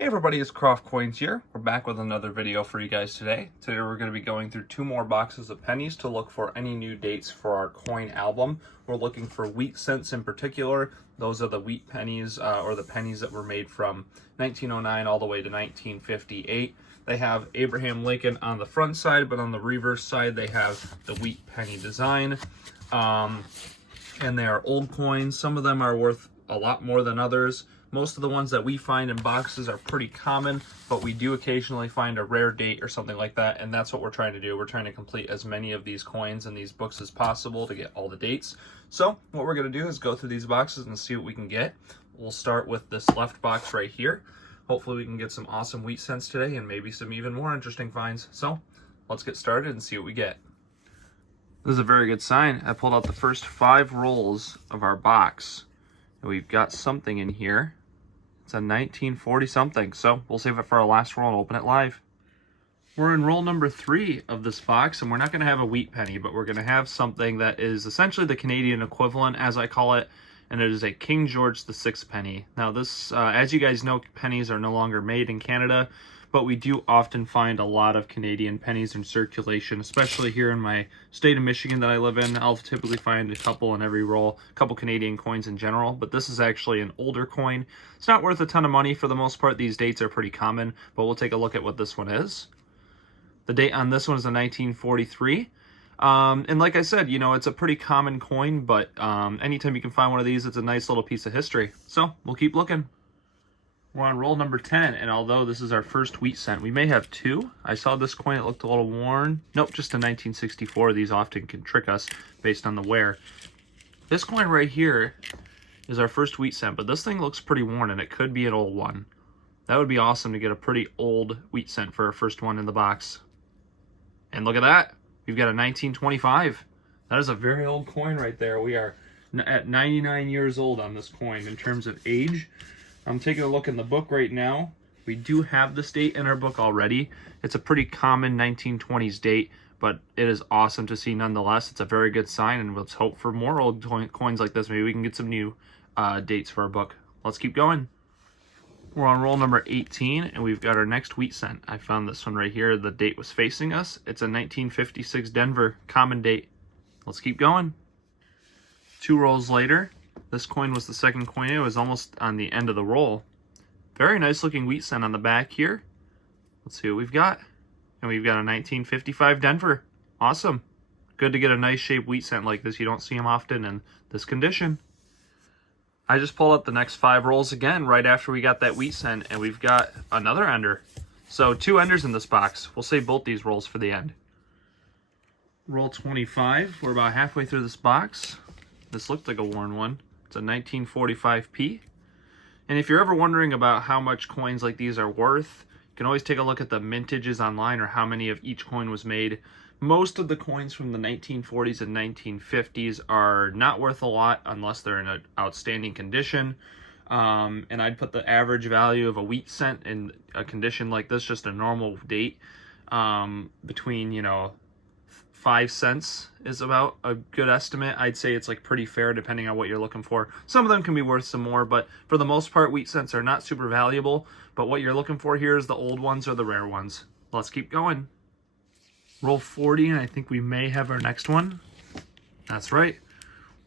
Hey everybody, it's Croft Coins here. We're back with another video for you guys today. Today we're going to be going through 2 more boxes of pennies to look for any new dates for our coin album. We're looking for wheat cents in particular. Those are the wheat pennies, or the pennies that were made from 1909 all the way to 1958. They have Abraham Lincoln on the front side, but on the reverse side they have the wheat penny design. And they are old coins. Some of them are worth a lot more than others. Most of the ones that we find in boxes are pretty common, but we do occasionally find a rare date or something like that, and that's what we're trying to do. We're trying to complete as many of these coins in these books as possible to get all the dates. So what we're going to do is go through these boxes and see what we can get. We'll start with this left box right here. Hopefully we can get some awesome wheat cents today and maybe some even more interesting finds. So let's get started and see what we get. This is a very good sign. I pulled out the first 5 rolls of our box, and we've got something in here. It's a 1940 something, so we'll save it for our last roll and open it live. We're in roll number 3 of this box, and we're not going to have a wheat penny, but we're going to have something that is essentially the Canadian equivalent, as I call it, and it is a King George VI penny. Now this, as you guys know, pennies are no longer made in Canada, but we do often find a lot of Canadian pennies in circulation, especially here in my state of Michigan that I live in. I'll typically find a couple in every roll, a couple Canadian coins in general, but this is actually an older coin. It's not worth a ton of money for the most part. These dates are pretty common, but we'll take a look at what this one is. The date on this one is a 1943. And like I said, you know, it's a pretty common coin, but anytime you can find one of these, it's a nice little piece of history. So we'll keep looking. We're on roll number 10, and although this is our first wheat cent, we may have 2. I saw this coin, it looked a little worn. Nope, just a 1964. These often can trick us based on the wear. This coin right here is our first wheat cent, but this thing looks pretty worn, and it could be an old one. That would be awesome to get a pretty old wheat cent for our first one in the box. And look at that. We've got a 1925. That is a very old coin right there. We are at 99 years old on this coin in terms of age. I'm taking a look in the book right now. We do have this date in our book already. It's a pretty common 1920s date, but it is awesome to see nonetheless. It's a very good sign, and let's hope for more old coins like this. Maybe we can get some new dates for our book. Let's keep going. We're on roll number 18, and we've got our next wheat cent. I found this one right here. The date was facing us. It's a 1956 Denver common date. Let's keep going. 2 rolls later. This coin was the second coin. It was almost on the end of the roll. Very nice looking wheat cent on the back here. Let's see what we've got. And we've got a 1955 Denver. Awesome. Good to get a nice shaped wheat cent like this. You don't see them often in this condition. I just pulled up the next 5 rolls again right after we got that wheat cent, and we've got another ender. So 2 enders in this box. We'll save both these rolls for the end. Roll 25. We're about halfway through this box. This looked like a worn one. It's a 1945p. And if you're ever wondering about how much coins like these are worth, you can always take a look at the mintages online or how many of each coin was made. Most of the coins from the 1940s and 1950s are not worth a lot unless they're in an outstanding condition. And I'd put the average value of a wheat cent in a condition like this, just a normal date, between, you know, 5 cents is about a good estimate. I'd say it's like pretty fair depending on what you're looking for. Some of them can be worth some more, but for the most part, wheat cents are not super valuable. But what you're looking for here is the old ones or the rare ones. Let's keep going. Roll 40, and I think we may have our next one. That's right.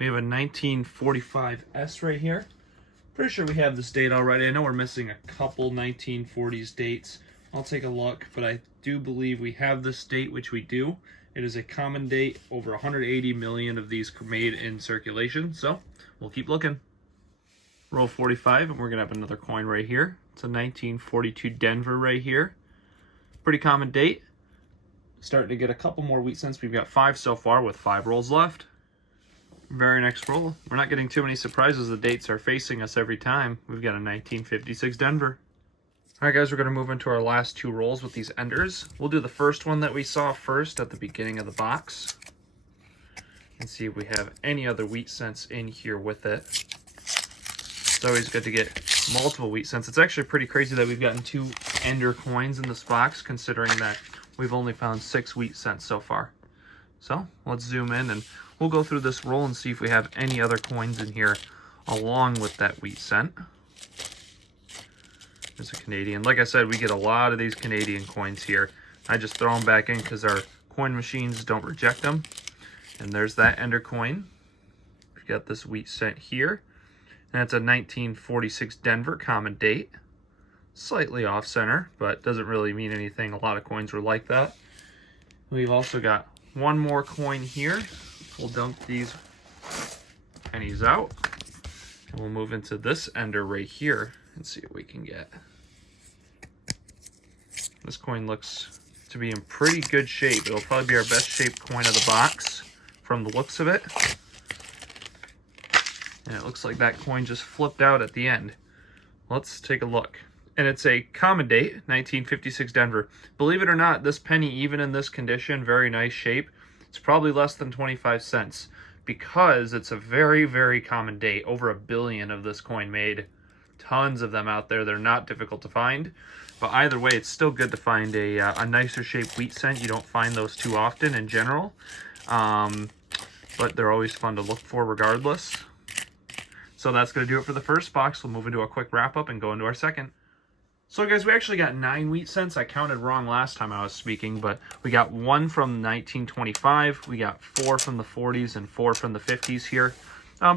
We have a 1945S right here. Pretty sure we have this date already. I know we're missing a couple 1940s dates. I'll take a look, but I do believe we have this date, which we do. It is a common date, over 180 million of these made in circulation, so we'll keep looking. Roll 45, and we're going to have another coin right here. It's a 1942 Denver right here. Pretty common date. Starting to get a couple more wheat cents. We've got 5 so far with 5 rolls left. Very next roll. We're not getting too many surprises. The dates are facing us every time. We've got a 1956 Denver. Alright guys, we're going to move into our last 2 rolls with these enders. We'll do the first one that we saw first at the beginning of the box. And see if we have any other wheat cents in here with it. It's always good to get multiple wheat cents. It's actually pretty crazy that we've gotten 2 ender coins in this box, considering that we've only found 6 wheat cents so far. So let's zoom in and we'll go through this roll and see if we have any other coins in here along with that wheat cent. There's a Canadian. Like I said, we get a lot of these Canadian coins here. I just throw them back in because our coin machines don't reject them. And there's that Ender coin. We've got this wheat cent here. And it's a 1946 Denver common date. Slightly off center, but doesn't really mean anything. A lot of coins were like that. We've also got one more coin here. We'll dump these pennies out. And we'll move into this Ender right here and see what we can get. This coin looks to be in pretty good shape. It'll probably be our best shaped coin of the box from the looks of it. And it looks like that coin just flipped out at the end. Let's take a look. And it's a common date, 1956 Denver. Believe it or not, this penny, even in this condition, very nice shape, it's probably less than 25 cents because it's a very, very common date. Over 1 billion of this coin made. Tons of them out there. They're not difficult to find. But either way, it's still good to find a nicer shaped wheat cent. You don't find those too often in general. But they're always fun to look for regardless. So that's going to do it for the first box. We'll move into a quick wrap up and go into our second. So guys, we actually got 9 wheat cents. I counted wrong last time I was speaking, but we got 1 from 1925, we got 4 from the 40s, and 4 from the 50s here.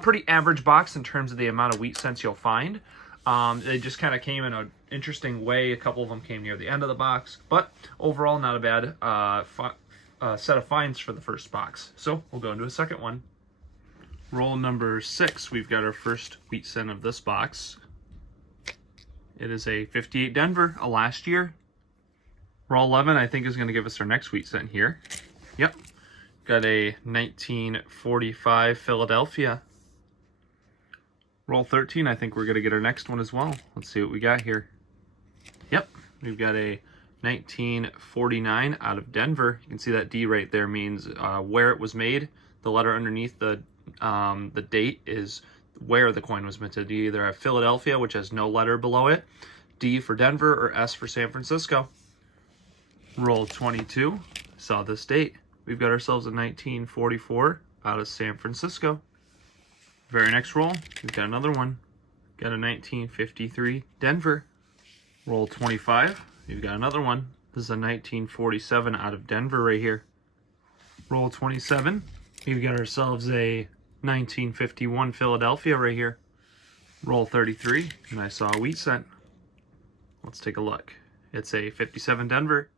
Pretty average box in terms of the amount of wheat cents you'll find. They just kind of came in an interesting way. A couple of them came near the end of the box, but overall not a bad set of finds for the first box. So we'll go into a second one. Roll number 6, we've got our first wheat cent of this box. It is a 58 Denver, a last year. Roll 11, I think, is going to give us our next wheat cent here. Yep. Got a 1945 Philadelphia. Roll 13, I think we're going to get our next one as well. Let's see what we got here. Yep. We've got a 1949 out of Denver. You can see that D right there means where it was made. The letter underneath the date is where the coin was minted. You either have Philadelphia, which has no letter below it, D for Denver, or S for San Francisco. Roll 22, saw this date. We've got ourselves a 1944 out of San Francisco. Very next roll, we've got another one. Got a 1953 Denver. Roll 25, we've got another one. This is a 1947 out of Denver right here. Roll 27, we've got ourselves a 1951 Philadelphia right here. Roll 33, and I saw a wheat cent. Let's take a look. It's a 57 Denver.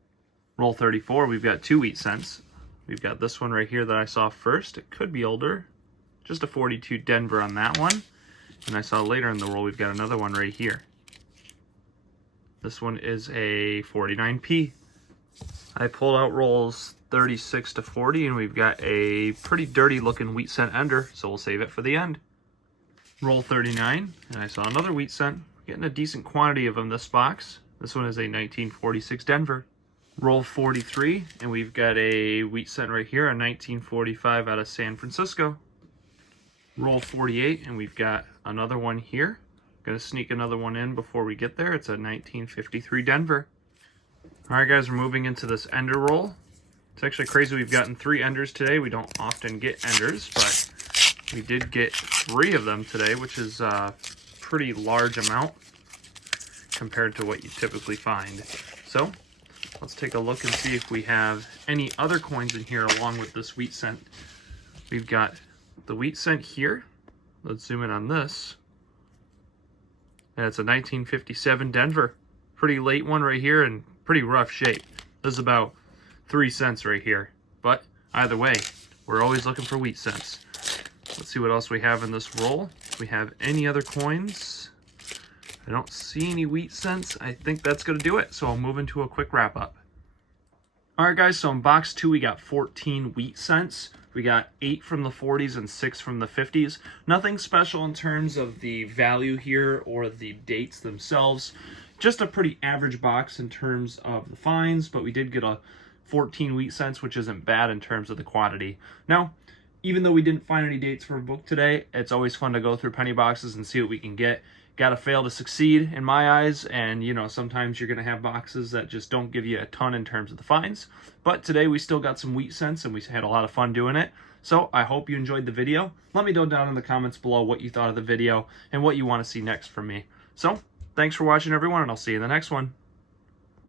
Roll 34, we've got 2 wheat cents. We've got this one right here that I saw first. It could be older. Just a 42 Denver on that one. And I saw later in the roll, we've got another one right here. This one is a 49p. I pulled out rolls 36 to 40, and we've got a pretty dirty looking wheat cent ender, so we'll save it for the end. Roll 39, and I saw another wheat cent. Getting a decent quantity of them this box. This one is a 1946 Denver. Roll 43, and we've got a wheat cent right here, a 1945 out of San Francisco. Roll 48, and we've got another one here. Gonna sneak another one in before we get there. It's a 1953 Denver. Alright guys, we're moving into this ender roll. It's actually crazy, we've gotten 3 enders today. We don't often get enders, but we did get 3 of them today, which is a pretty large amount compared to what you typically find. So, let's take a look and see if we have any other coins in here along with this wheat cent. We've got the wheat cent here. Let's zoom in on this. And it's a 1957 Denver. Pretty late one right here and pretty rough shape. This is about 3 cents right here. But either way, we're always looking for wheat cents. Let's see what else we have in this roll. If we have any other coins. I don't see any wheat cents. I think that's going to do it. So I'll move into a quick wrap up. Alright guys, so in box 2 we got 14 wheat cents. We got 8 from the 40s and 6 from the 50s. Nothing special in terms of the value here or the dates themselves. Just a pretty average box in terms of the finds, but we did get a 14 wheat cents, which isn't bad in terms of the quantity. Now, even though we didn't find any dates for a book today, it's always fun to go through penny boxes and see what we can get. Gotta fail to succeed in my eyes, and you know, sometimes you're gonna have boxes that just don't give you a ton in terms of the finds. But today we still got some wheat cents and we had a lot of fun doing it. So I hope you enjoyed the video. Let me know down in the comments below what you thought of the video and what you want to see next from me. So Thanks for watching, everyone, and I'll see you in the next one.